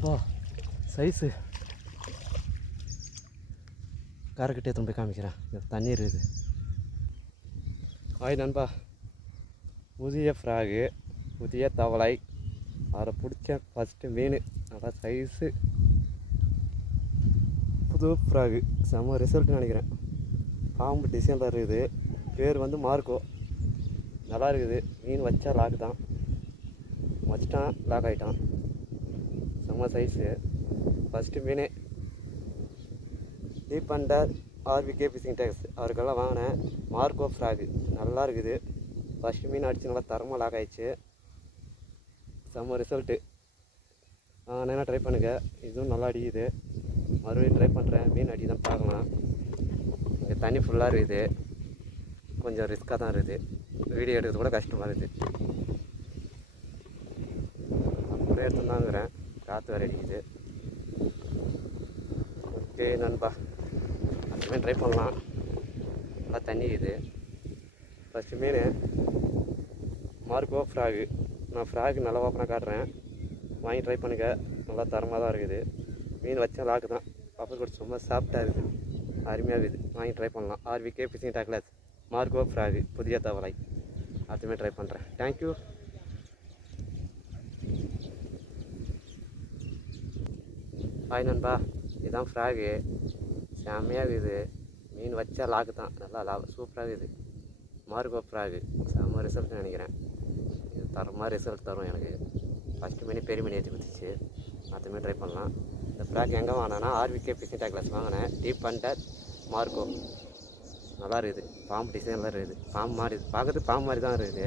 நண்பா சைஸு காரக்கிட்டே எடுத்துன்னு போய் காமிக்கிறேன். இது தண்ணி இருக்குது. ஆய் நண்பா. புதிய ஃப்ராகு புதிய தவளை. அதை பிடிச்ச ஃபஸ்ட்டு மீன். நல்லா சைஸு புது ஃப்ராகு செம்ம ரிசல்ட்னு நினைக்கிறேன். பாம்பு டிசைனில் இருக்குது. பேர் வந்து மார்க்கோ நல்லா இருக்குது. மீன் வச்சா லாக் தான். வச்சிட்டான் லாக் ஆகிட்டான் செம்ம சைஸு ஃபஸ்ட்டு மீன் deep hunter RPK fishing tackles அவருக்கெல்லாம் வாங்கினேன். மார்க்கோ ஃப்ராகு நல்லா இருக்குது. ஃபஸ்ட்டு மீன் அடித்து நல்லா தரமாக லாக் ஆயிடுச்சு. செம்ம ரிசல்ட்டு என்ன ட்ரை பண்ணுங்கள் இதுவும் நல்லா அடிக்குது. மறுபடியும் ட்ரை பண்ணுறேன் மீன் அடி தான் பார்க்கலாம். இங்கே தண்ணி ஃபுல்லாக இருக்குது. கொஞ்சம் ரிஸ்க்காக தான் இருக்குது. வீடியோ எடுக்கிறது கூட கஷ்டமாக இருக்குது. அப்படியே எடுத்துருந்தாங்கிறேன் காற்று வேறு அடிக்குது ஓகே நண்பா. அதுமே ட்ரை பண்ணலாம். நல்லா தண்ணி இது ஃபஸ்ட்டு மீன். மார்க்கோ ஃப்ராகு நான் ஃப்ராகு நல்லா ஓப்பனாக காட்டுறேன். வாங்கி ட்ரை பண்ணுங்க. நல்லா தரமாக தான் இருக்குது. மீன் வச்சா லாக்கு தான். பப்பர் கூட சும்மா சாஃப்டாக இருக்குது. அருமையாக இருக்குது. வாங்கி ட்ரை பண்ணலாம். RVK fishing tackles Marco frog புதிய தவளை. அதுவுமே ட்ரை பண்ணுறேன் தேங்க்யூ ஹாய் நண்பா இதுதான் ஃப்ராகு செம்மையாக இருக்குது. மீன் வச்சா லாக்கு தான். நல்லா லா சூப்பராக இருக்குது. மார்கோ ஃப்ராகு செம்ம ரிசல்ட் நினைக்கிறேன். இது தரமாக ரிசல்ட் தரும் எனக்கு. ஃபஸ்ட்டு மீன் பெரிய மீன் ஏற்றி குத்துச்சு மீன் ட்ரை பண்ணலாம். இந்த ஃப்ராக் எங்கே வாங்கினேன்னா ஆர்விகே ஃபிஷிங் டேக்லஸ் வாங்கினேன். டீப் பண்ணிட்டேன் மார்க்கோ நல்லா இருக்குது. பாம்பு டிசைன்லாம் இருக்குது. பாம்பு மாதிரி பார்க்கறதுக்கு பாம்பு மாதிரி தான் இருக்குது.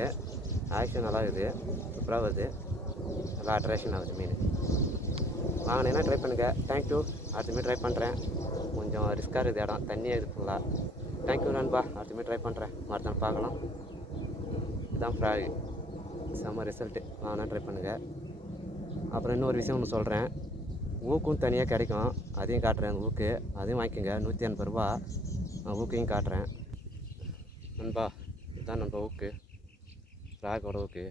ஆக்ஷன் நல்லா இருக்குது. சூப்பராக வருது. நல்லா அட்ராக்ஷன் ஆகுது மீன். வாங்கினேன்னா ட்ரை பண்ணுங்கள் தேங்க்யூ அடுத்தமே ட்ரை பண்ணுறேன் கொஞ்சம் ரிஸ்க்காக இருக்குது இடம். தண்ணியாக இருக்குது ஃபுல்லாக தேங்க்யூ நண்பா. அடுத்தமே ட்ரை பண்ணுறேன் மறுநாள் பார்க்கலாம். இதுதான் ஃப்ராகு செம்ம ரிசல்ட்டு வாங்கினா ட்ரை பண்ணுங்கள் அப்புறம் இன்னொரு விஷயம் ஒன்று சொல்கிறேன் ஊக்கும் தனியாக கிடைக்கும். அதையும் காட்டுறேன். ஊக்கு. அதையும் வாங்கிக்கோங்க. நூற்றி எண்பது ரூபா. நான் ஊக்கையும் காட்டுறேன். நண்பா இதுதான் நண்பா ஊக்கு. ஃப்ராகோட ஊக்கு.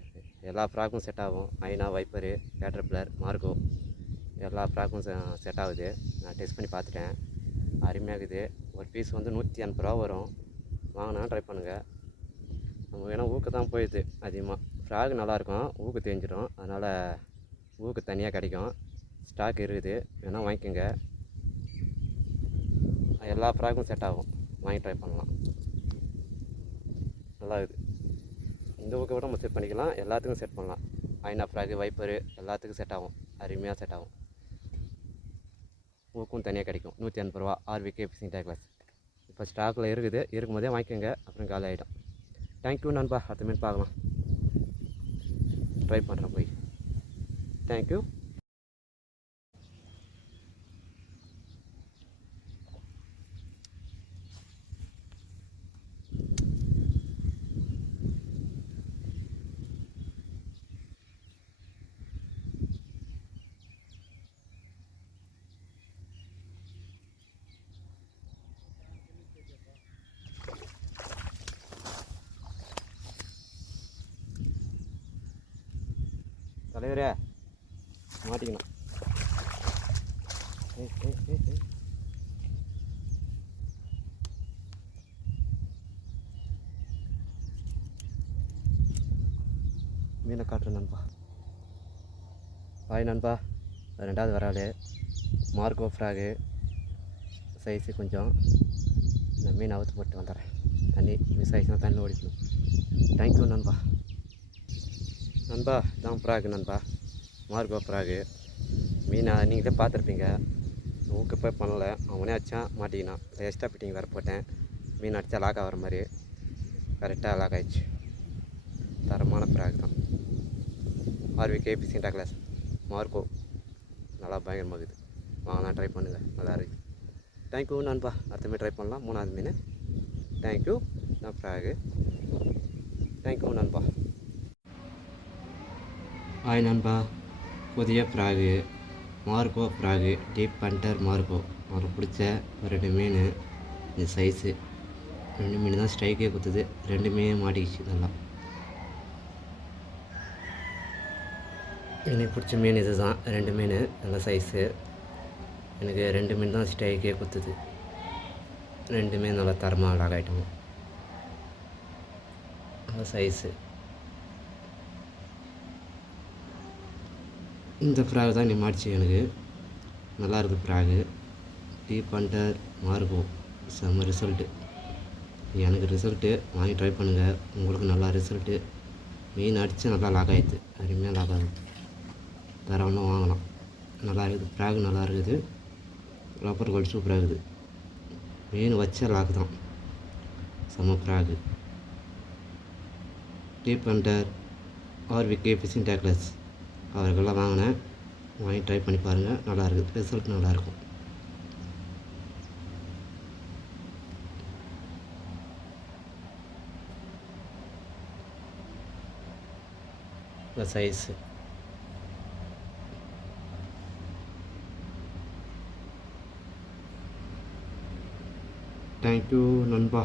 எல்லா ஃப்ராக்கும் செட் ஆகும். ஐனா வைப்பரு கேட்டர்பிளர் மார்கோ எல்லா ஃப்ராக்கும் செட் ஆகுது. நான் டெஸ்ட் பண்ணி பார்த்துட்டேன். அருமையாக இருக்குது ஒரு பீஸ் வந்து நூற்றி எண்பது ரூபா வரும். வாங்கினா ட்ரை பண்ணுங்கள் நம்ம வேணால் ஊக்க தான் போயிடுது அதிகமாக ஃப்ராக் நல்லாயிருக்கும். ஊக்கு தெரிஞ்சிடும் அதனால் ஊக்கு தனியாக கிடைக்கும். ஸ்டாக் இருக்குது. வேணால் வாங்கிக்கோங்க. எல்லா ஃப்ராக்கும் செட் ஆகும். வாங்கி ட்ரை பண்ணலாம். நல்லா இருக்குது இந்த ஊக்கை விட நம்ம செட் பண்ணிக்கலாம். எல்லாத்துக்கும் செட் பண்ணலாம். ஐநா ஃப்ராக்கு வைப்பரு எல்லாத்துக்கும் செட் ஆகும். அருமையாக செட் ஆகும். பூக்கும் தனியாக கிடைக்கும். நூற்றி எண்பது ரூபா ஆர்விகே ஃபிஷிங் டேக்லஸ் இப்போ ஸ்டாக்கில் இருக்குது. இருக்கும் போதே வாங்கிக்கோங்க. அப்புறம் காலி ஆகிடும் தேங்க்யூ நண்பா. அடுத்த மீன் பார்க்கலாம். ட்ரை பண்ணுறேன் போய். தேங்க்யூ தலைவரே. மாட்டிக்கணும். மீனை காட்டுறேன் நண்பா. பாய் நண்பா. ரெண்டாவது வராது மார்க்கோ ஃப்ராகு. சைஸு கொஞ்சம். இந்த மீன் அவுத்து போட்டு வந்துடுறேன். தண்ணி மிஸ் ஆகிடுச்சுன்னா தண்ணி ஓடிக்கணும். தேங்க்யூ நண்பா. நண்பா இதான் ப்ராகு நண்பா. Marco frog. மீனை நீங்களே பார்த்துருப்பீங்க. ஊக்கப்பே போய் பண்ணல. அவனே அடித்தான் மாட்டிக்கினான். எக்ஸ்ட்ரா ஃபிட்டிங் வேறு போட்டேன். மீன் அடித்தா லாக் ஆகிற மாதிரி. கரெக்டாக லாக் ஆயிடுச்சு. தரமான ப்ராக் தான். ஆர்விகே பிசிங் கிளாஸ் மார்க்கோ நல்லா பயங்கரமாக இருக்குது. வாங்கலாம் ட்ரை பண்ணுங்கள் நல்லா இருக்குது. தேங்க்யூ நண்பா. அடுத்த மீன் ட்ரை பண்ணலாம். மூணாவது மீன். தேங்க்யூ நான் ப்ராகு. தேங்க்யூ நண்பா. ஹாய் நண்பா புதிய frog Marco frog deep hunter Marco. அவருக்கு பிடிச்ச ரெண்டு மீன் இந்த சைஸு ரெண்டு மீன் தான் ஸ்ட்ரைக்கே குத்துது. ரெண்டுமே மாட்டிக்கிச்சு நல்லா எனக்கு பிடிச்ச மீன் இது தான் ரெண்டு மீன் நல்ல சைஸு எனக்கு ரெண்டு மீன் தான் ஸ்ட்ரைக்கே குத்துது. ரெண்டுமே நல்லா தரமாக அழகாயிட்டோம் நல்ல சைஸு இந்த ஃப்ராக் தான் நீ மாடிச்சு எனக்கு. நல்லா இருக்குது ஃப்ராகு டீப் அண்டர் மார்கோ செம்ம ரிசல்ட்டு. எனக்கு ரிசல்ட்டு வாங்கி ட்ரை பண்ணுங்கள் உங்களுக்கு நல்லா ரிசல்ட்டு. மீன் அடித்து நல்லா லாக் ஆயிடுது. அருமையாக லாக் ஆகுது. தரவணும் வாங்கலாம். நல்லா இருக்குது ஃப்ராக் நல்லா இருக்குது ரப்பர் கோல்டு சூப்பராக இருக்குது. மீன் வச்ச லாக் தான். செம்ம frog deep hunter RVK fishing tackles அவருக்கெல்லாம் வாங்கினேன். வாங்கி ட்ரை பண்ணி பாருங்கள் நல்லா இருக்குது ரிசல்ட் நல்லாயிருக்கும் சைஸு தேங்க்யூ நண்பா.